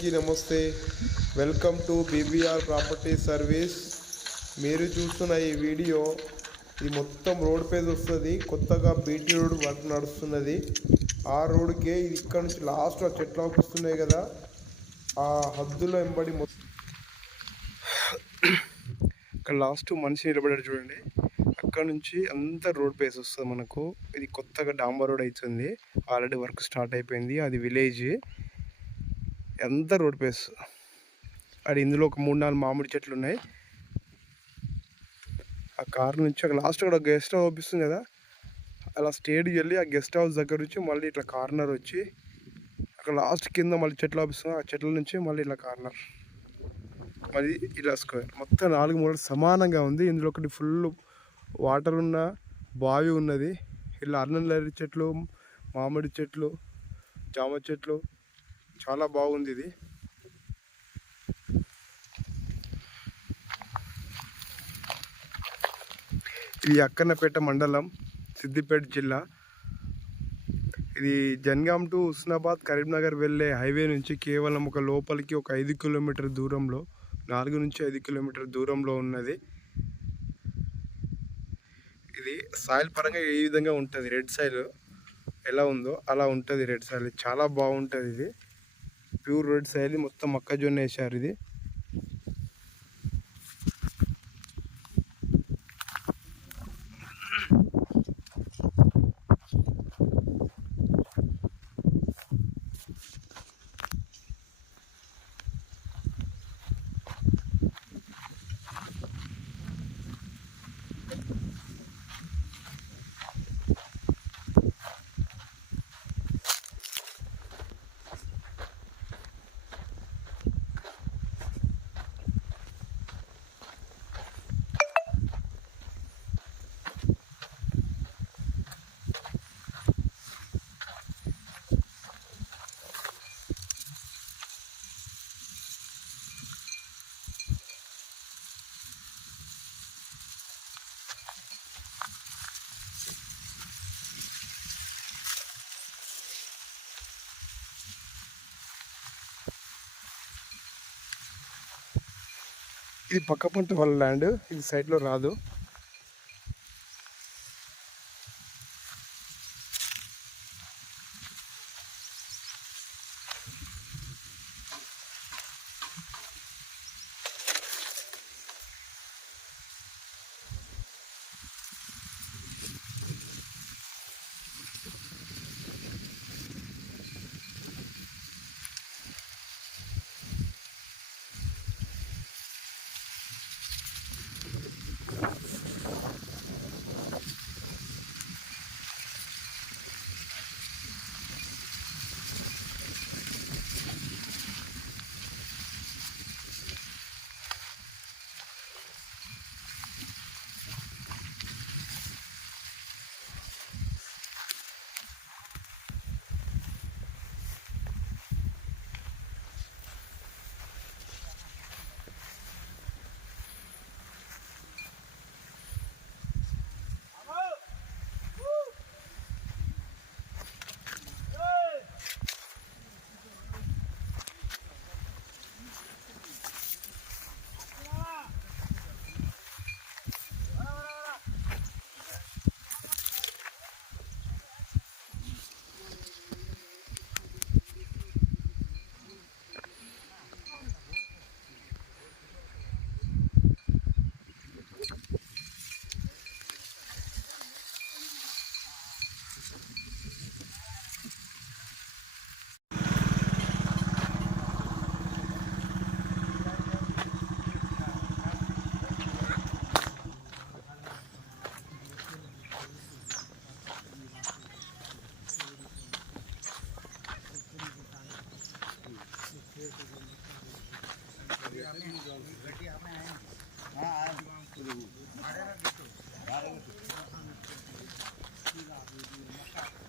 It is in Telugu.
అందరికీ నమస్తే. Welcome to BBR property service. మీరు చూస్తున్న ఈ వీడియో ఇది మొత్తం రోడ్ పేజ్ వస్తుంది. కొత్తగా బీటీ రోడ్ వర్క్ నడుస్తున్నది. ఆ రోడ్కే ఇది ఇక్కడ నుంచి లాస్ట్ ఆ చెట్లు అవుపిస్తున్నాయి కదా, ఆ హద్దులో ఎంబడి ఇక్కడ లాస్ట్ మనిషి నిలబడారు చూడండి. అక్కడ నుంచి అంతా రోడ్ పేస్ వస్తుంది మనకు. ఇది కొత్తగా డాంబర్ రోడ్ అవుతుంది. ఆల్రెడీ వర్క్ స్టార్ట్ అయిపోయింది. అది విలేజ్ అంతా రోడ్ పేస్. అది ఇందులో ఒక 3-4 మామిడి చెట్లు ఉన్నాయి. ఆ కార్ నుంచి అక్కడ లాస్ట్ కూడా గెస్ట్ హౌస్ అవుపిస్తుంది కదా, అలా స్టేట్కి వెళ్ళి ఆ గెస్ట్ హౌస్ దగ్గర నుంచి మళ్ళీ ఇట్లా కార్నర్ వచ్చి అక్కడ లాస్ట్ కింద మళ్ళీ చెట్లు అవుపిస్తుంది. ఆ చెట్ల నుంచి మళ్ళీ ఇట్లా కార్నర్, మళ్ళీ ఇలా స్క్వేర్, మొత్తం 4 మూలలు సమానంగా ఉంది. ఇందులో ఒకటి ఫుల్ వాటర్ ఉన్న బావి ఉన్నది. ఇలా అన్నలరి చెట్లు, మామిడి చెట్లు, జామ చెట్లు, చాలా బాగుంది. ఇది అక్కన్నపేట మండలం, సిద్దిపేట జిల్లా. ఇది జన్గాం టు హుస్నాబాద్ కరీంనగర్ వెళ్ళే హైవే నుంచి కేవలం ఒక లోపలికి ఒక 5 కిలోమీటర్ దూరంలో, 4 నుంచి 5 కిలోమీటర్ దూరంలో ఉన్నది. ఇది సాయిల్ పరంగా ఏ విధంగా ఉంటుంది, రెడ్ సాయిల్ ఎలా ఉందో అలా ఉంటుంది. రెడ్ సాయిల్ చాలా బాగుంటుంది. ఇది ప్యూర్ రెడ్ సాయిల్, మొత్తం మొక్కజొన్న వేసారు. ఇది ఇది పక్క పంట వాళ్ళ ల్యాండ్, ఇది సైడ్లో రాదు. हाँ